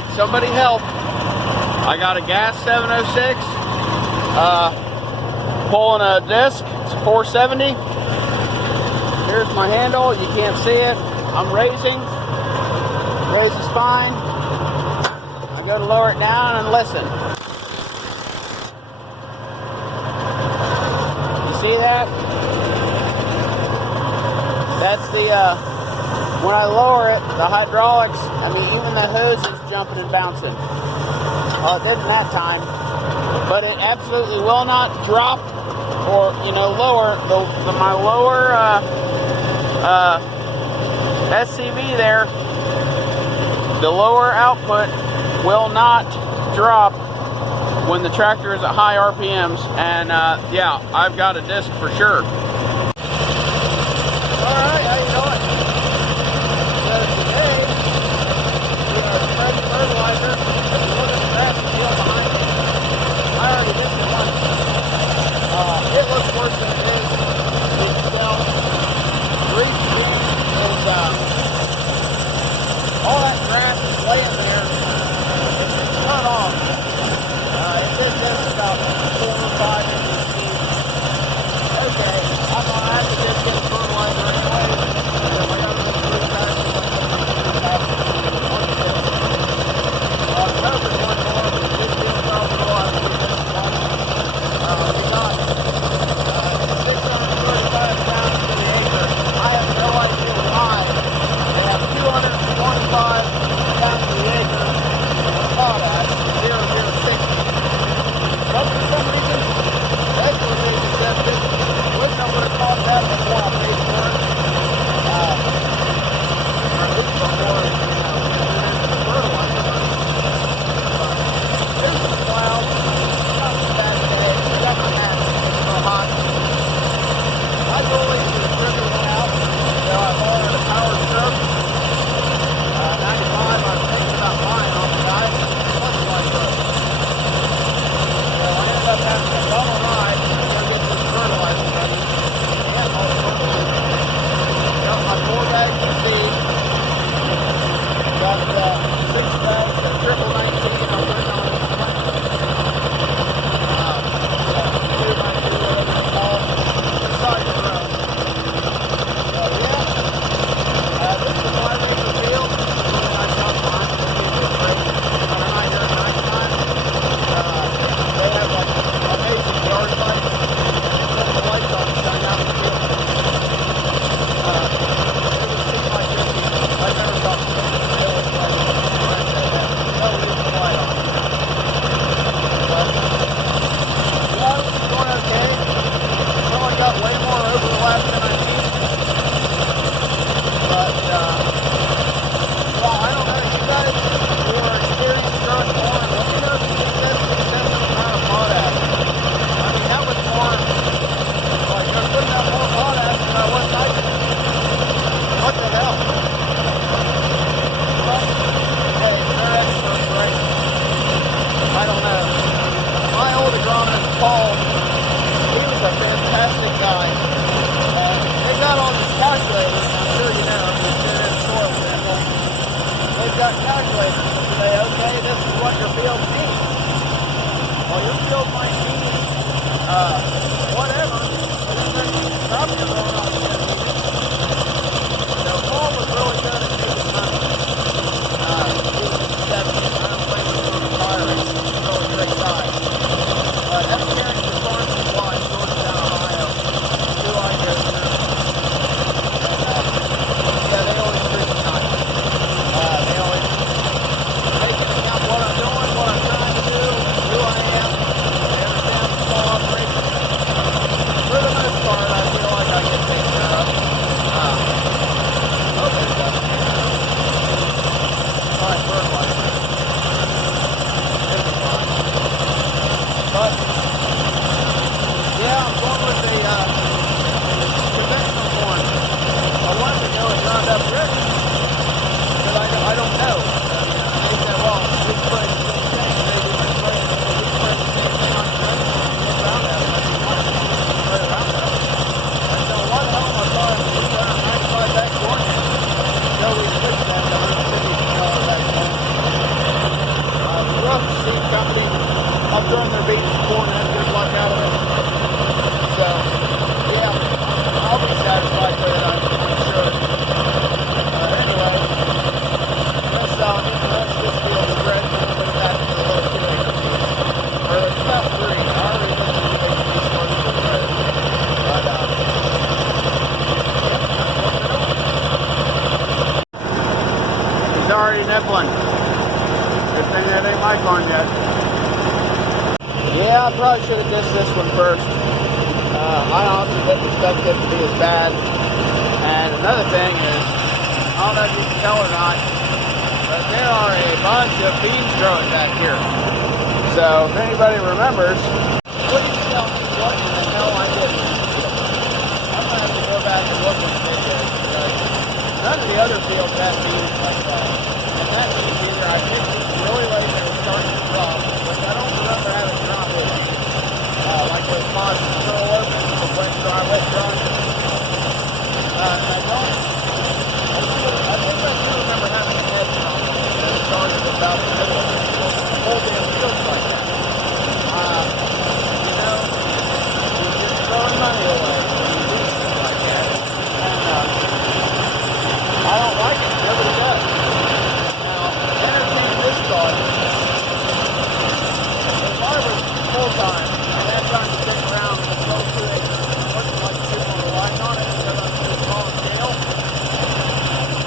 right, somebody help. I got a gas 706, pulling a disc, it's 470. Here's my handle, you can't see it. I'm raising, raise is fine. I go to lower it down and listen. You see that? That's the, when I lower it, the hydraulics, I mean, even the hose is jumping and bouncing. Well, it didn't that time, but it absolutely will not drop or, you know, lower. My lower SCV there, the lower output will not drop when the tractor is at high RPMs. And yeah, I've got a disc for sure. Alright, how you doing? So today, we are spreading fertilizer. If you look at the grass deal behind me, I already did it once. It looks worse than it is. You can tell. Grease is, all that grass is laying there. It's cut off. It did this about 4 or 5 inches deep. Okay, I'm going to have to just get fertilizer anyway. For the most part, I feel like I get paid. already nibbling. Good thing that ain't my corn yet. Yeah, I probably should have dissed this one first. I honestly didn't expect it to be as bad. And another thing is, I don't know if you can tell or not, but there are a bunch of beans growing back here. So if anybody remembers, please tell me what in the hell I did. I'm going to have to go back and look at the video because none of the other fields have beans like that. And that means either I picked it really late and they were starting to drop, which I don't remember having drop with me. Like those pods in the roll open, the wet dry, wet dry. And I don't, I think I do remember having a head drop that started about the middle of the field. The whole damn field's like that. You know, you're just throwing money away when you do stuff like that. And I don't like it, nobody does. Now, entertain this thought. If I was full-time, and had time to stick around and go to a looking like a super relying on it instead of a small scale,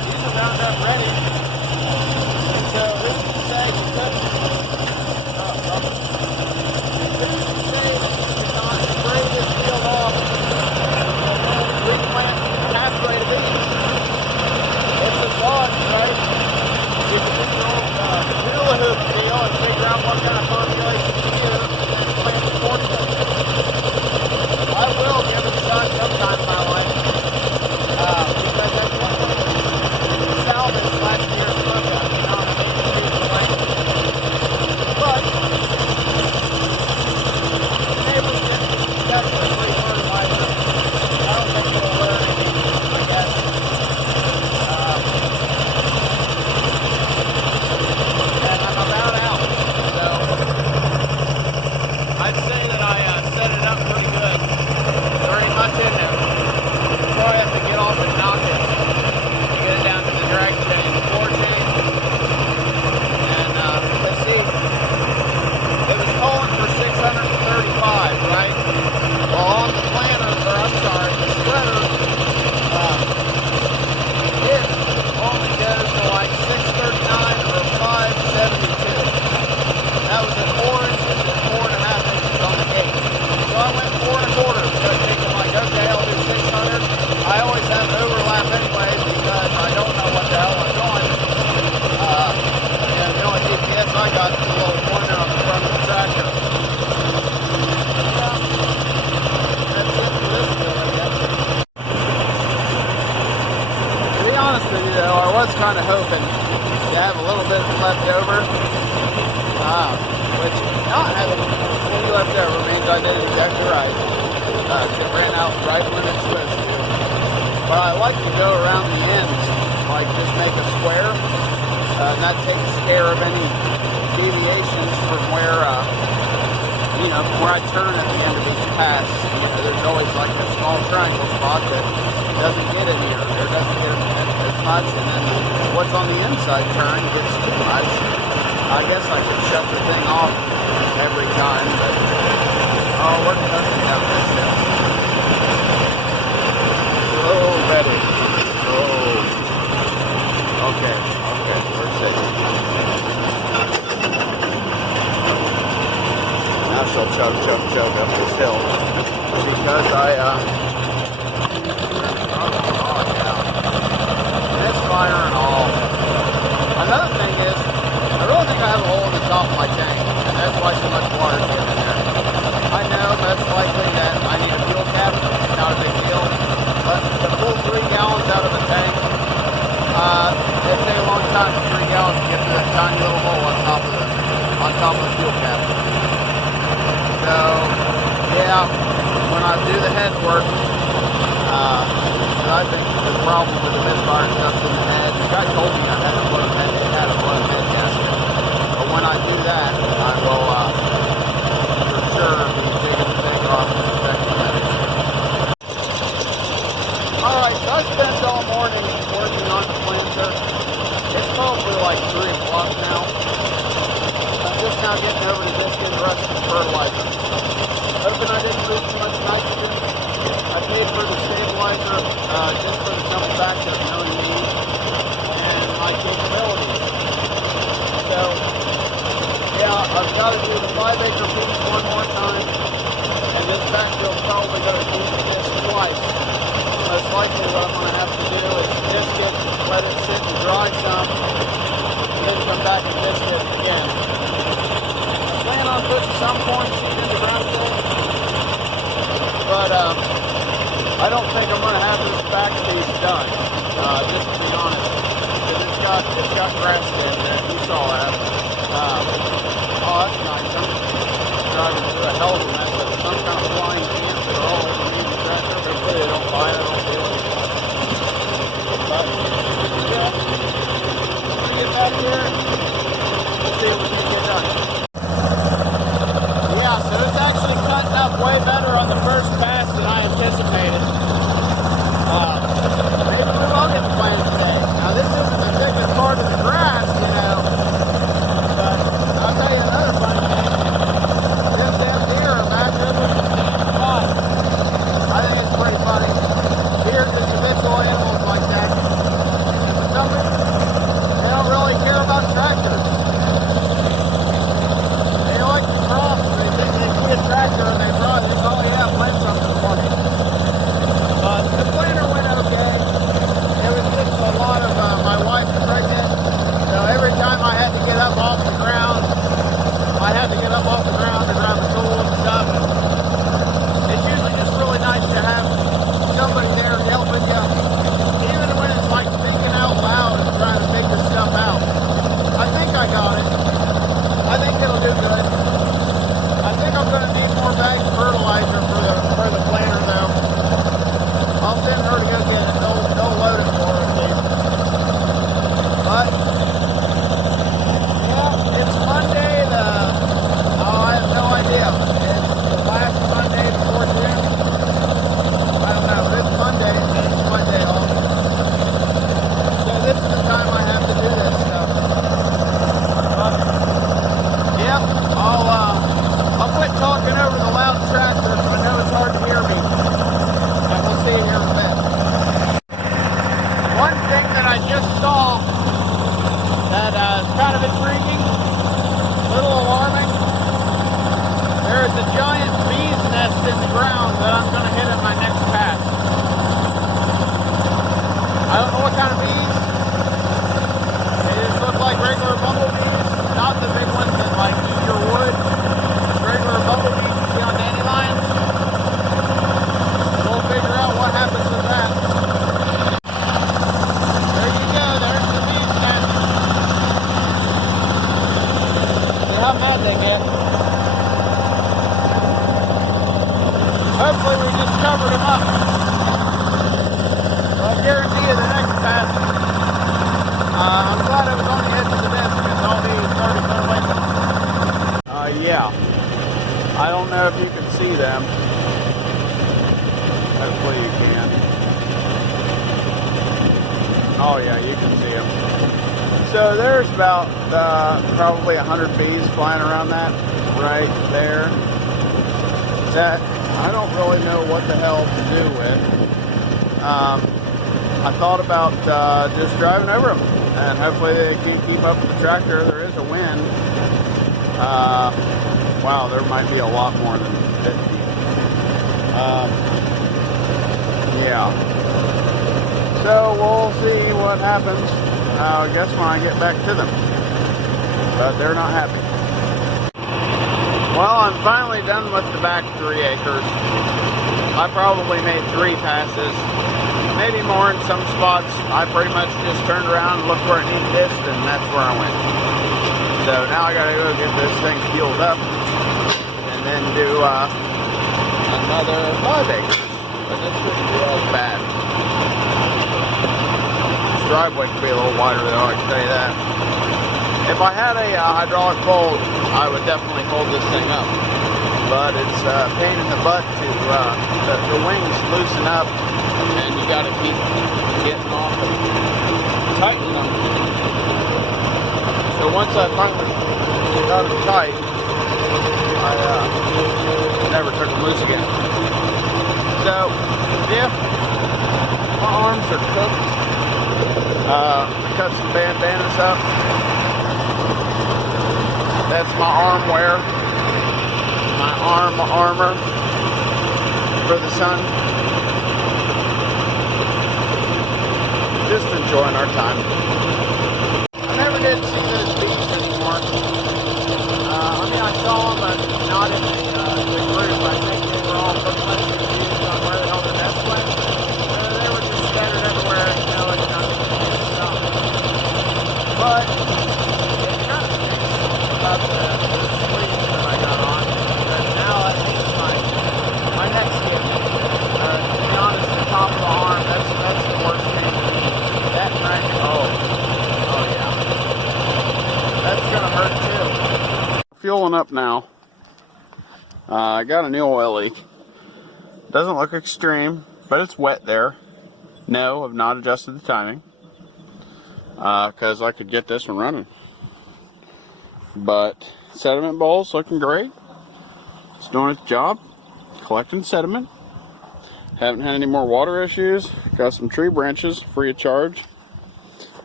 get the roundup ready. And so this is to say you couldn't say you cannot spray this field off and then replant halfway to beans. It's a thought, right? You can do your own hula hoop deal and figure out what kind of population to use and then plant the corn with it. I will give it a shot sometime in my life because that's one thing salvage last year's program. You know, I think it's used for language. But neighbors get definitely free fertilizer. I don't think it'll hurt anything, I guess. And I'm about out. So I'd say that I set it up pretty good. There ain't much in there. Probably have to get off and knock it. Get it down to the drag chain, the floor chain. And let's see. It was calling for 635, right? Well, on the planter, or I'm sorry, the spreader, it only goes to like 639 or 572. That was at 4 inches and 4.5 inches on the gate. So I went 4 1/4. So thinking like, okay, I'll do 600. I always have overlap anyway because I don't know what the hell I'm doing. And the only GPS I got is a little pointer on the front of the tractor. Yeah, that's it for this deal, I guess. To be honest with you though, I was kind of hoping to have a little bit left over. Which not having any left over means I did exactly right. It ran out right when it's supposed to. But I like to go around the ends, like just make a square. And that takes care of any deviations from where, from where I turn at the end of each pass. There's always like a small triangle spot that doesn't get any or doesn't get as much. And then what's on the inside turn gets too much. I guess I could shut the thing off every time, but what does it have this now? Oh, ready. Oh. Okay, we're safe. Now she'll chug up this hill because misfire and all. Another thing is, I really think I have a hole in the top of my tank, and that's why so much water is getting in there. I know most likely that I need a fuel cap, not a big deal, but to pull 3 gallons out of a tank, it takes a long time for 3 gallons to get to that tiny little hole on top of the fuel cap. So, yeah, when I do the head work, I think the problem with the misfire stuff's in the head. The guy told me I had a blown head gasket. But when I do that, I will for sure be taking the thing off and inspecting that issue. Alright, so I spent all morning working on the planter. It's probably like 3 o'clock now. I'm just now getting over to this and rush some fertilizer. Hoping I didn't lose too much nitrogen. I paid for the stabilizer just for the simple fact of knowing me. And 5-acre piece one more time, and this backfill is probably going to use this twice. Most likely what I'm going to have to do is disc it, let it sit and dry some, and then come back and disc it again. I plan on putting some corn seed in the ground fill, but I don't think I'm going to have this back piece done, just to be honest, because it's got grass in there. You saw that. Oh, that's nice. I'm driving through a hell of a mess with some kind of flying ants that are all over me in the tractor. Hopefully they don't bite. I don't feel it. But, yeah. We'll get back here and we'll see what we can get done. Yeah, so it's actually cutting up way better on the first pass than I anticipated. Maybe we will get the plan today. Now, this isn't the thickest part of the grass, you know, but I'll tell you another funny thing. Them deer are back over the same spot. I think it's pretty funny. Deer are just habitual animals like that. And for some reason, they don't really care about tractors. They like to cross. They think they see a tractor and they probably, oh yeah, plant something for me. But the planter went okay. It was just a lot of, my wife's pregnant, so every time I had to get up off the ground, and grab the tools and stuff. It's usually just really nice to have somebody there helping you, even when it's like thinking out loud and trying to figure stuff out. I think I got it. I think it'll do good. I think I'm going to need more bags of fertilizer for the planter though. I'll send her to go get it. They'll load it for us, dude. But, yeah, it's Monday. I have no idea. It's the last Monday before June. I don't know. It's Monday. It's my day off. So this is the time I have to do this stuff. But, yeah, I'll quit talking over the loud tractor. I know it's hard to hear me. And we'll see you here in a bit. One thing that I just saw that is kind of intriguing, a little alarming. There is a giant bee's nest in the ground that I'm going to hit in my next pass. I don't know what kind of bees. They just look like regular bumblebees, not the big ones that like eat your wood. Regular bumblebees you see on dandelions. We'll figure out what happens with that. There you go, there's the bee's nest. See how mad they get. Hopefully we just covered them up. So I guarantee you the next pass, I'm glad I was on the edge of the desk because I'll be 30 foot away from them. Yeah. I don't know if you can see them. Hopefully you can. Oh yeah, you can see them. So there's about probably 100 bees flying around that right there. That I don't really know what the hell to do with. I thought about just driving over them, and hopefully they can keep up with the tractor. There is a wind. Wow, there might be a lot more than 50. Yeah. So we'll see what happens, I guess, when I get back to them. But they're not happy. Well, I'm finally done with the back 3 acres. I probably made 3 passes, maybe more in some spots. I pretty much just turned around and looked where it needed this, and that's where I went. So now I gotta go get this thing fueled up, and then do another 5 acres. But this shouldn't be as bad. This driveway could be a little wider though, I can tell you that. If I had a hydraulic fold, I would definitely fold this thing up. But it's a pain in the butt to, the wings loosen up, and you gotta keep getting off and tightening them. So once I finally got them tight, I never took them loose again. So, yeah, my arms are cooked. Cut some bandanas up. That's my arm wear. my armor for the sun. Just enjoying our time. I never did see those bees anymore. I mean, I saw them, but not in the group. I think they were all pretty much confused on where the hell their nest went. They were just scattered everywhere, you know, and stuff. But it kind of stinks about the sleeves that I got on. But now I think my neck's getting, to be honest, the top of the arm, that's the worst thing to me. That right, oh yeah. That's gonna hurt too. Fueling up now. I got a new oil leak. Doesn't look extreme, but it's wet there. No, I've not adjusted the timing. Because I could get this one running. But sediment bowl's looking great. It's doing its job. Collecting sediment. Haven't had any more water issues. Got some tree branches free of charge.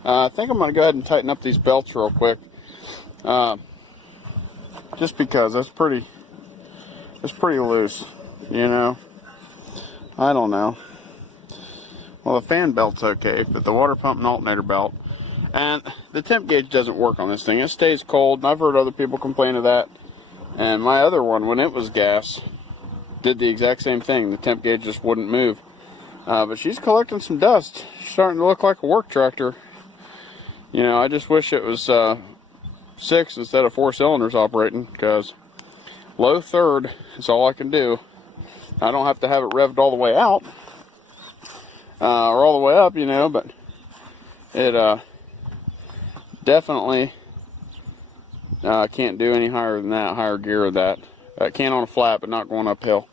I think I'm going to go ahead and tighten up these belts real quick. Just because it's pretty loose, you know. I don't know. Well, the fan belt's okay, but the water pump and alternator belt. And the temp gauge doesn't work on this thing. It stays cold, and I've heard other people complain of that. And my other one, when it was gas, did the exact same thing. The temp gauge just wouldn't move. But she's collecting some dust. She's starting to look like a work tractor. You know, I just wish it was 6 instead of 4 cylinders operating, because low third is all I can do. I don't have to have it revved all the way out or all the way up, you know, but it definitely can't do any higher than that, higher gear of that. I can on a flat, but not going uphill.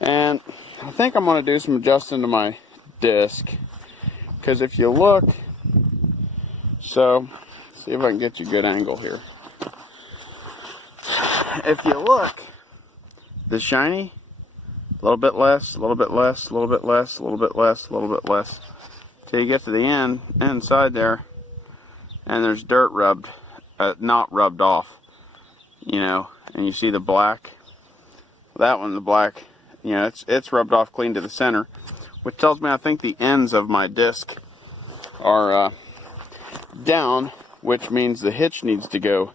And I think I'm going to do some adjusting to my disc, because if you look, so see if I can get you a good angle here. If you look, the shiny, a little bit less, a little bit less, a little bit less, a little bit less, a little bit less, till you get to the inside there, and there's dirt rubbed, not rubbed off, you know, and you see the black. That one, the black, you know, it's rubbed off clean to the center, which tells me I think the ends of my disc are down, which means the hitch needs to go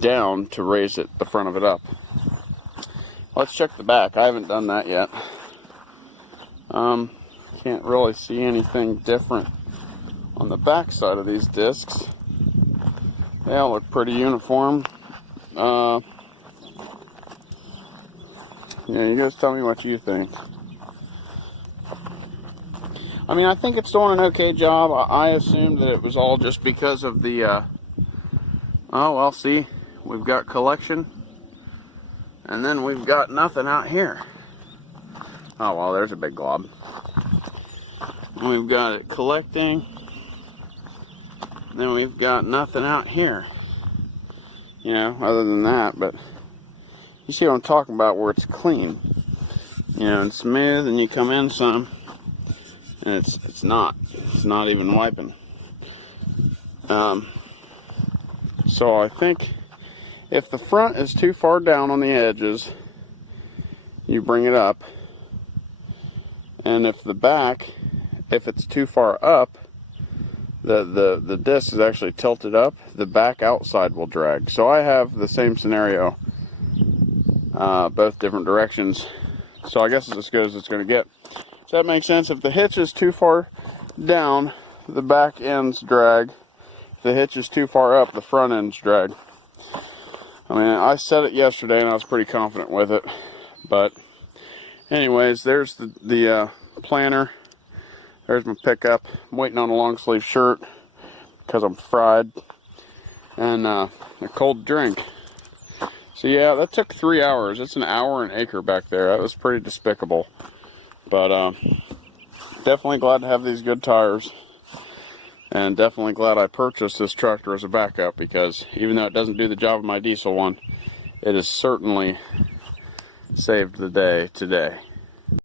down to raise the front of it up. Let's check the back. I haven't done that yet. Can't really see anything different on the back side of these discs. They all look pretty uniform. Yeah, you guys tell me what you think. I mean, I think it's doing an okay job. I assumed that it was all just because of the, oh, well, see, we've got collection, and then we've got nothing out here. Oh, well, there's a big glob. We've got it collecting, then we've got nothing out here. You know, other than that, but you see what I'm talking about, where it's clean, you know, and smooth, and you come in some, and it's not even wiping. So I think if the front is too far down on the edges, you bring it up, and if the back, if it's too far up, the disc is actually tilted up, the back outside will drag. So I have the same scenario, both different directions. So I guess it's as good as it's going to get. Does that make sense? If the hitch is too far down, the back ends drag. If the hitch is too far up, the front ends drag. I mean, I said it yesterday and I was pretty confident with it. But anyways, there's the planter. There's my pickup. I'm waiting on a long sleeve shirt because I'm fried. And a cold drink. So yeah, that took 3 hours. It's an hour an acre back there. That was pretty despicable. But definitely glad to have these good tires. And definitely glad I purchased this tractor as a backup, because even though it doesn't do the job of my diesel one, it has certainly saved the day today.